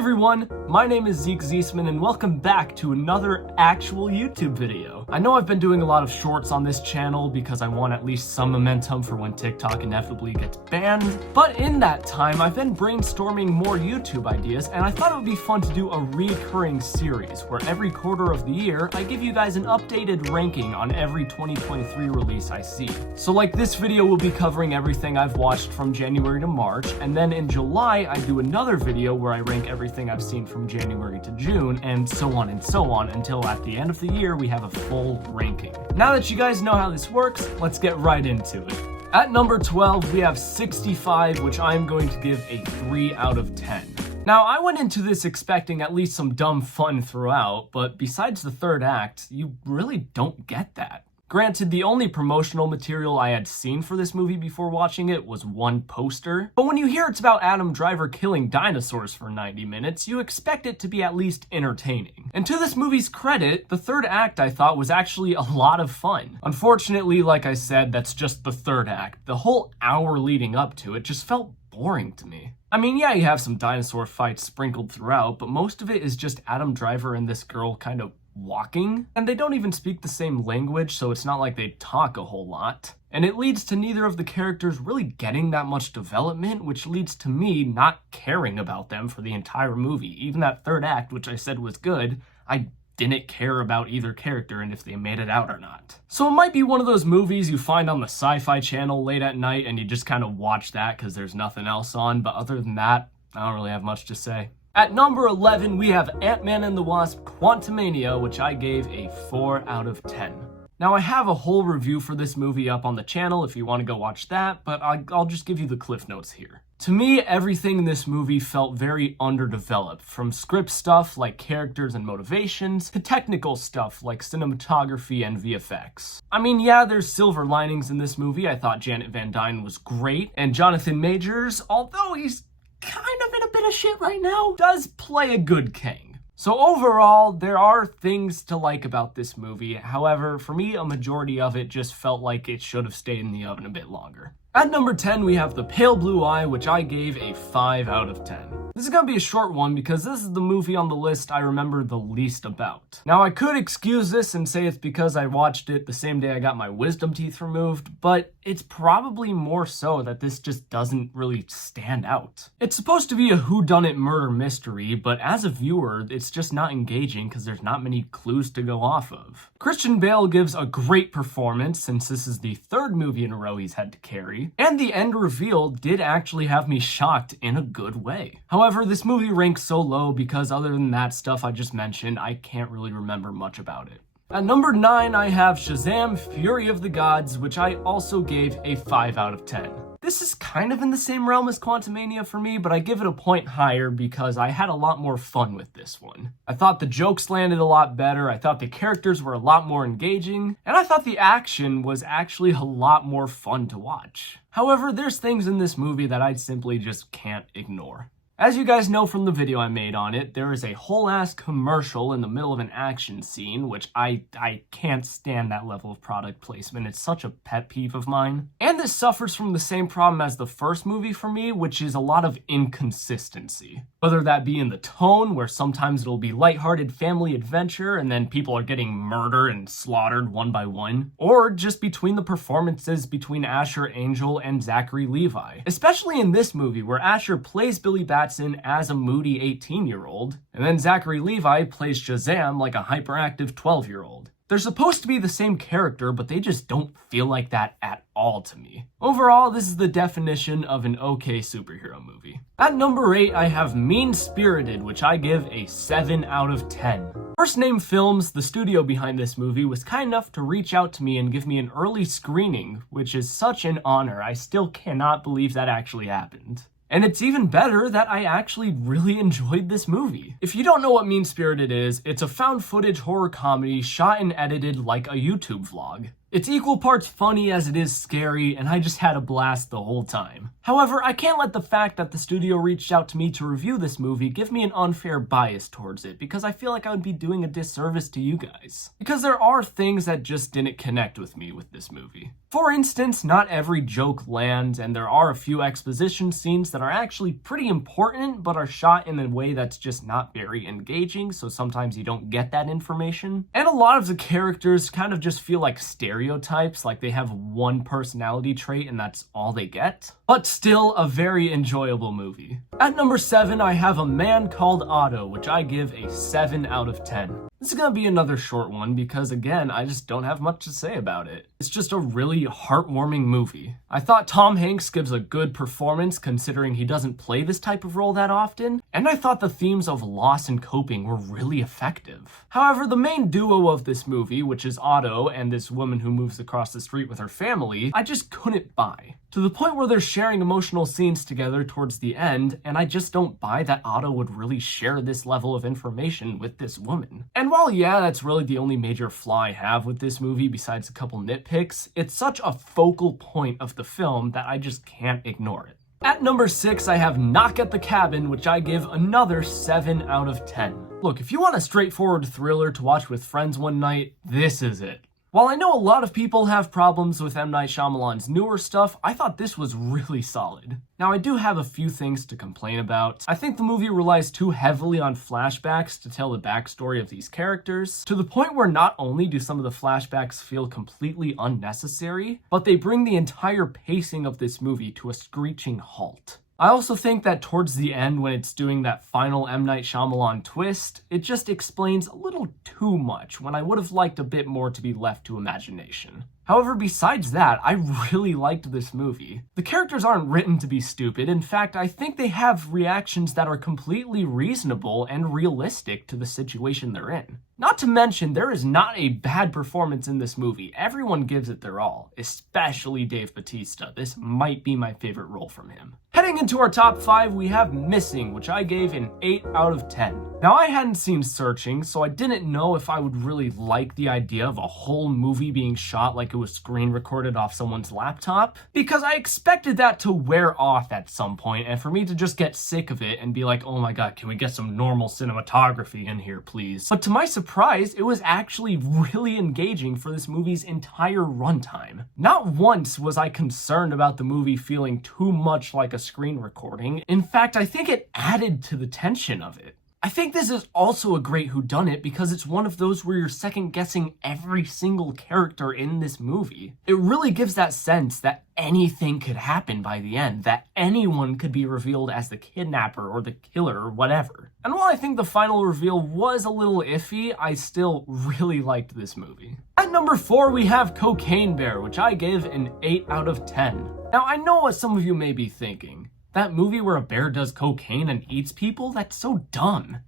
everyone, my name is Zeke Ziesman and welcome back to another actual YouTube video. I know I've been doing a lot of shorts on this channel because I want at least some momentum for when TikTok inevitably gets banned, but in that time I've been brainstorming more YouTube ideas and I thought it would be fun to do a recurring series where every quarter of the year I give you guys an updated ranking on every 2023 release I see. So like this video will be covering everything I've watched from January to March, and then in July I do another video where I rank everything I've seen from January to June, and so on until at the end of the year we have a full ranking. Now that you guys know how this works, let's get right into it. At number 12 we have 65, which I'm going to give a 3 out of 10. Now, I went into this expecting at least some dumb fun throughout, but besides the third act, you really don't get that. Granted, the only promotional material I had seen for this movie before watching it was one poster, but when you hear it's about Adam Driver killing dinosaurs for 90 minutes, you expect it to be at least entertaining. And to this movie's credit, the third act I thought was actually a lot of fun. Unfortunately, like I said, that's just the third act. The whole hour leading up to it just felt boring to me. I mean, yeah, you have some dinosaur fights sprinkled throughout, but most of it is just Adam Driver and this girl kind of walking, and they don't even speak the same language, so it's not like they talk a whole lot. And it leads to neither of the characters really getting that much development, which leads to me not caring about them for the entire movie. Even that third act, which I said was good, I didn't care about either character and if they made it out or not. So it might be one of those movies you find on the Sci-Fi Channel late at night and you just kind of watch that because there's nothing else on, but other than that, I don't really have much to say. At number 11, we have Ant-Man and the Wasp: Quantumania, which I gave a 4 out of 10. Now, I have a whole review for this movie up on the channel if you want to go watch that, but I'll just give you the cliff notes here. To me, everything in this movie felt very underdeveloped, from script stuff like characters and motivations, to technical stuff like cinematography and VFX. I mean, yeah, there's silver linings in this movie. I thought Janet Van Dyne was great, and Jonathan Majors, although he's kind of in a bit of shit right now, does play a good Kang. So overall, there are things to like about this movie. However, for me, a majority of it just felt like it should have stayed in the oven a bit longer. At number 10, we have The Pale Blue Eye, which I gave a 5 out of 10. This is gonna be a short one because this is the movie on the list I remember the least about. Now, I could excuse this and say it's because I watched it the same day I got my wisdom teeth removed, but it's probably more so that this just doesn't really stand out. It's supposed to be a whodunit murder mystery, but as a viewer, it's just not engaging because there's not many clues to go off of. Christian Bale gives a great performance since this is the third movie in a row he's had to carry, and the end reveal did actually have me shocked in a good way. However, this movie ranks so low because other than that stuff I just mentioned, I can't really remember much about it. At number 9, I have Shazam! Fury of the Gods, which I also gave a 5 out of 10. This is kind of in the same realm as Quantumania for me, but I give it a point higher because I had a lot more fun with this one. I thought the jokes landed a lot better, I thought the characters were a lot more engaging, and I thought the action was actually a lot more fun to watch. However, there's things in this movie that I simply just can't ignore. As you guys know from the video I made on it, there is a whole-ass commercial in the middle of an action scene, which I can't stand that level of product placement. It's such a pet peeve of mine. And this suffers from the same problem as the first movie for me, which is a lot of inconsistency. Whether that be in the tone, where sometimes it'll be lighthearted family adventure and then people are getting murdered and slaughtered one by one, or just between the performances between Asher Angel and Zachary Levi. Especially in this movie, where Asher plays Billy Batson as a moody 18-year-old, and then Zachary Levi plays Shazam like a hyperactive 12-year-old. They're supposed to be the same character, but they just don't feel like that at all to me. Overall, this is the definition of an okay superhero movie. At number 8, I have Mean-Spirited, which I give a 7 out of 10. First Name Films, the studio behind this movie, was kind enough to reach out to me and give me an early screening, which is such an honor. I still cannot believe that actually happened. And it's even better that I actually really enjoyed this movie. If you don't know what Mean-Spirited is, it's a found footage horror comedy shot and edited like a YouTube vlog. It's equal parts funny as it is scary, and I just had a blast the whole time. However, I can't let the fact that the studio reached out to me to review this movie give me an unfair bias towards it, because I feel like I would be doing a disservice to you guys. Because there are things that just didn't connect with me with this movie. For instance, not every joke lands, and there are a few exposition scenes that are actually pretty important, but are shot in a way that's just not very engaging, so sometimes you don't get that information. And a lot of the characters kind of just feel like stereotypes, like they have one personality trait and that's all they get. But still a very enjoyable movie. At number 7, I have A Man Called Otto, which I give a 7 out of 10. This is gonna be another short one because, again, I just don't have much to say about it. It's just a really heartwarming movie. I thought Tom Hanks gives a good performance considering he doesn't play this type of role that often, and I thought the themes of loss and coping were really effective. However, the main duo of this movie, which is Otto and this woman who moves across the street with her family, I just couldn't buy. To the point where they're sharing emotional scenes together towards the end, and I just don't buy that Otto would really share this level of information with this woman. And while yeah, that's really the only major flaw I have with this movie besides a couple nitpicks, it's such a focal point of the film that I just can't ignore it. At number 6, I have Knock at the Cabin, which I give another 7 out of 10. Look, if you want a straightforward thriller to watch with friends one night, this is it. While I know a lot of people have problems with M. Night Shyamalan's newer stuff, I thought this was really solid. Now, I do have a few things to complain about. I think the movie relies too heavily on flashbacks to tell the backstory of these characters, to the point where not only do some of the flashbacks feel completely unnecessary, but they bring the entire pacing of this movie to a screeching halt. I also think that towards the end, when it's doing that final M. Night Shyamalan twist, it just explains a little too much when I would have liked a bit more to be left to imagination. However, besides that, I really liked this movie. The characters aren't written to be stupid. In fact, I think they have reactions that are completely reasonable and realistic to the situation they're in. Not to mention, there is not a bad performance in this movie. Everyone gives it their all, especially Dave Bautista. This might be my favorite role from him. Heading into our top 5, we have Missing, which I gave an 8 out of 10. Now, I hadn't seen Searching, so I didn't know if I would really like the idea of a whole movie being shot like it was screen recorded off someone's laptop, because I expected that to wear off at some point and for me to just get sick of it and be like, oh my god, can we get some normal cinematography in here, please? But to my surprise, it was actually really engaging for this movie's entire runtime. Not once was I concerned about the movie feeling too much like a screen recording. In fact, I think it added to the tension of it. I think this is also a great whodunit because it's one of those where you're second guessing every single character in this movie. It really gives that sense that anything could happen by the end, that anyone could be revealed as the kidnapper or the killer or whatever. And while I think the final reveal was a little iffy, I still really liked this movie. At number 4, we have Cocaine Bear, which I give an 8 out of 10. Now, I know what some of you may be thinking. That movie where a bear does cocaine and eats people? That's so dumb.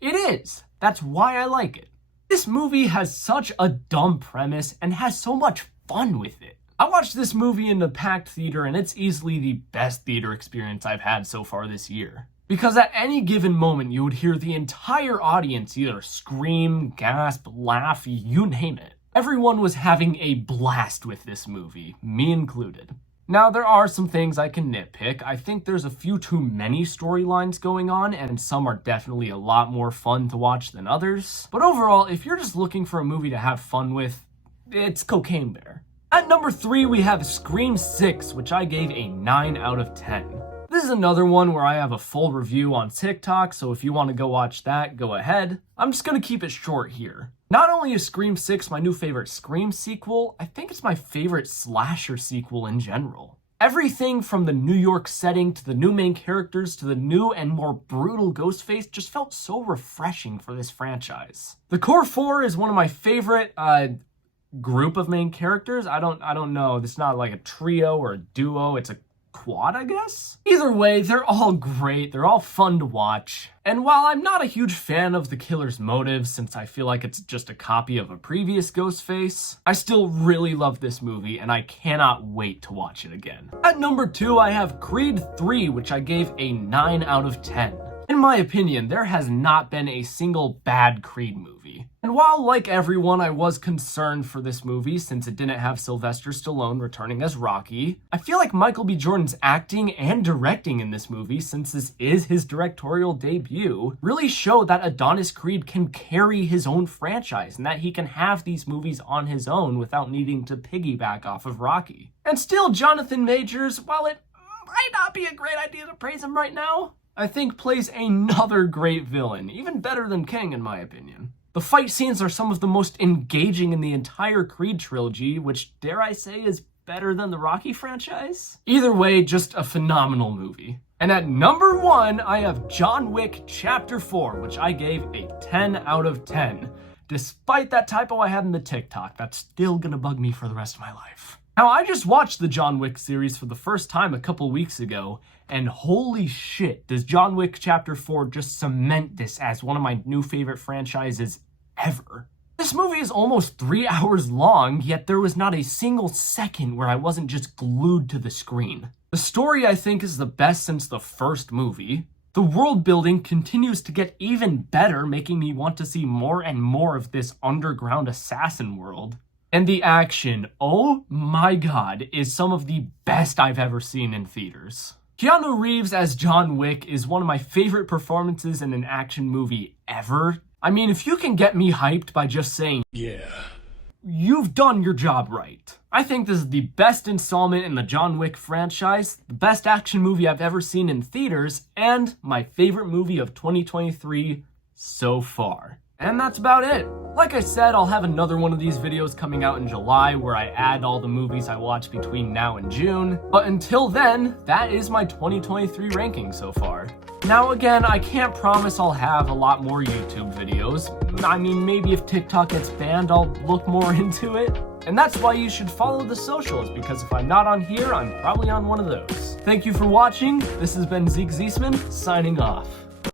It is. That's why I like it. This movie has such a dumb premise and has so much fun with it. I watched this movie in the packed theater and it's easily the best theater experience I've had so far this year. Because at any given moment you would hear the entire audience either scream, gasp, laugh, you name it. Everyone was having a blast with this movie, me included. Now, there are some things I can nitpick. I think there's a few too many storylines going on, and some are definitely a lot more fun to watch than others. But overall, if you're just looking for a movie to have fun with, it's Cocaine Bear. At number 3, we have Scream 6, which I gave a 9 out of 10. This is another one where I have a full review on TikTok, so if you want to go watch that, go ahead. I'm just going to keep it short here. Not only is Scream 6 my new favorite Scream sequel, I think it's my favorite slasher sequel in general. Everything from the New York setting to the new main characters to the new and more brutal Ghostface just felt so refreshing for this franchise. The core 4 is one of my favorite group of main characters. I don't know. It's not like a trio or a duo. It's a quad, I guess? Either way, they're all great, they're all fun to watch. And while I'm not a huge fan of the killer's motives, since I feel like it's just a copy of a previous Ghostface, I still really love this movie and I cannot wait to watch it again. At number 2, I have Creed 3, which I gave a 9 out of 10. In my opinion, there has not been a single bad Creed movie. And while, like everyone, I was concerned for this movie since it didn't have Sylvester Stallone returning as Rocky, I feel like Michael B. Jordan's acting and directing in this movie, since this is his directorial debut, really show that Adonis Creed can carry his own franchise and that he can have these movies on his own without needing to piggyback off of Rocky. And still, Jonathan Majors, while it might not be a great idea to praise him right now, I think plays another great villain, even better than King in my opinion. The fight scenes are some of the most engaging in the entire Creed trilogy, which, dare I say, is better than the Rocky franchise? Either way, just a phenomenal movie. And at number 1, I have John Wick Chapter 4, which I gave a 10 out of 10. Despite that typo I had in the TikTok, that's still gonna bug me for the rest of my life. Now, I just watched the John Wick series for the first time a couple weeks ago, and holy shit, does John Wick Chapter 4 just cement this as one of my new favorite franchises ever. This movie is almost 3 hours long, yet there was not a single second where I wasn't just glued to the screen. The story, I think, is the best since the first movie. The world building continues to get even better, making me want to see more and more of this underground assassin world. And the action, oh my god, is some of the best I've ever seen in theaters. Keanu Reeves as John Wick is one of my favorite performances in an action movie ever. I mean, if you can get me hyped by just saying, yeah, you've done your job right. I think this is the best installment in the John Wick franchise, the best action movie I've ever seen in theaters, and my favorite movie of 2023 so far. And that's about it. Like I said, I'll have another one of these videos coming out in July where I add all the movies I watched between now and June. But until then, that is my 2023 ranking so far. Now again, I can't promise I'll have a lot more YouTube videos. I mean, maybe if TikTok gets banned, I'll look more into it. And that's why you should follow the socials, because if I'm not on here, I'm probably on one of those. Thank you for watching. This has been Zeke Ziesman, signing off.